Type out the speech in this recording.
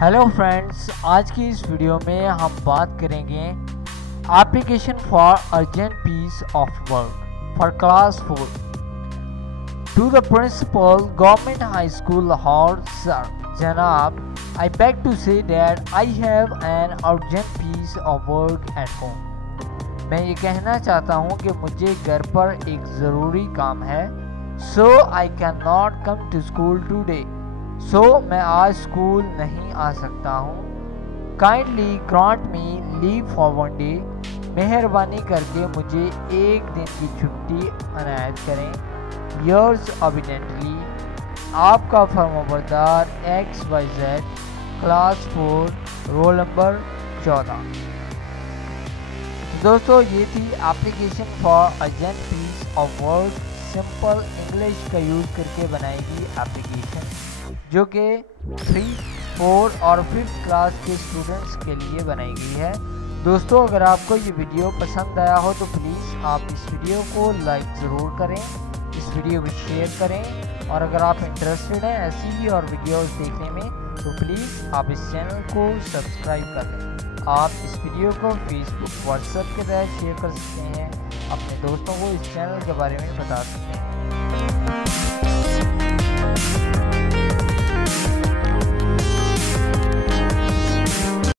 Hello friends, आज की इस वीडियो में हम बात करेंगे application for urgent piece of work for class 4 to the principal government high school Lahore. Sir जनाब, I beg to say that I have an urgent piece of work at home. मैं ये कहना चाहता हूँ कि मुझे घर पर एक ज़रूरी काम है, so I can not come to school today. मैं आज स्कूल नहीं आ सकता हूँ। Kindly grant me leave for 1 day. मेहरबानी करके मुझे एक दिन की छुट्टी अनायत करें। योर्स ऑबिडेंटली, आपका फर्माबरदार XYZ, क्लास 4, रोल नंबर 14। दोस्तों, ये थी application for urgent piece of work. Simple English का यूज़ करके बनाई गई एप्लीकेशन जो कि 3, 4 और 5th क्लास के स्टूडेंट्स के लिए बनाई गई है। दोस्तों, अगर आपको ये वीडियो पसंद आया हो तो प्लीज़ आप इस वीडियो को लाइक ज़रूर करें, इस वीडियो को शेयर करें, और अगर आप इंटरेस्टेड हैं ऐसी ही और वीडियोस देखने में तो प्लीज़ आप इस चैनल को सब्सक्राइब कर लें। आप इस वीडियो को फेसबुक, व्हाट्सएप के तहत शेयर कर सकते हैं, अपने दोस्तों को इस चैनल के बारे में बता सकते हैं।